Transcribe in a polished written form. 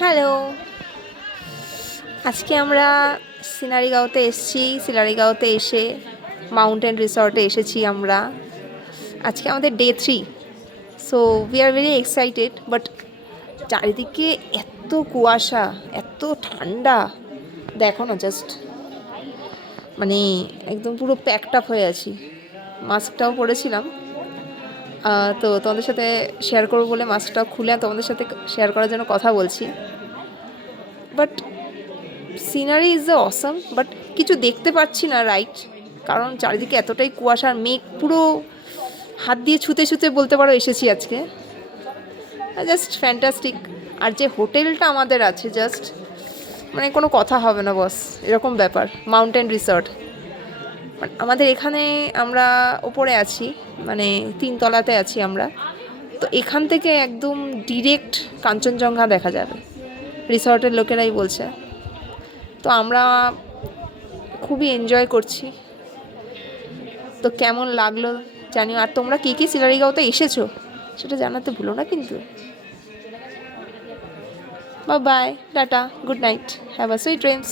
Hello, আজকে আমরা সিনারিগাঁওতে এসেছি। সিনারিগাঁওতে এসে মাউন্টেন রিসর্টে এসেছি আমরা। আজকে আমাদের day 3। So we are very excited, but চারিদিকে এত কুয়াশা, এত ঠান্ডা, দেখো না জাস্ট, মানে একদম পুরো প্যাকড আপ হয়ে আছি। মাস্কটাও পরেছিলাম, তো তোমাদের সাথে শেয়ার করবো বলে মাস্কটাও খুলে তোমাদের সাথে শেয়ার করার জন্য কথা বলছি। But scenery is the awesome, but কিছু দেখতে পাচ্ছি না, রাইট? কারণ চারিদিকে এতটাই কুয়াশার মেঘ, পুরো হাত দিয়ে ছুঁতে ছুঁতে বলতে পারো এসেছি আজকে। Just fantastic. আর যে হোটেলটা আমাদের আছে, জাস্ট মানে কোনো কথা হবে না বস, এরকম ব্যাপার। মাউন্টেন রিসর্ট আমাদের এখানে, আমরা ওপরে আছি, মানে 3 তলাতে আছি আমরা। তো এখান থেকে একদম ডিরেক্ট কাঞ্চনজঙ্ঘা দেখা যাবে, রিসর্টের লোকেরাই বলছে। তো আমরা খুবই এনজয় করছি। তো কেমন লাগলো জানিও। আর তোমরা কী কী সিলারিগাঁওতে এসেছো সেটা জানাতে ভুলো না কিন্তু। Bye bye, tata, good night, have a sweet dreams.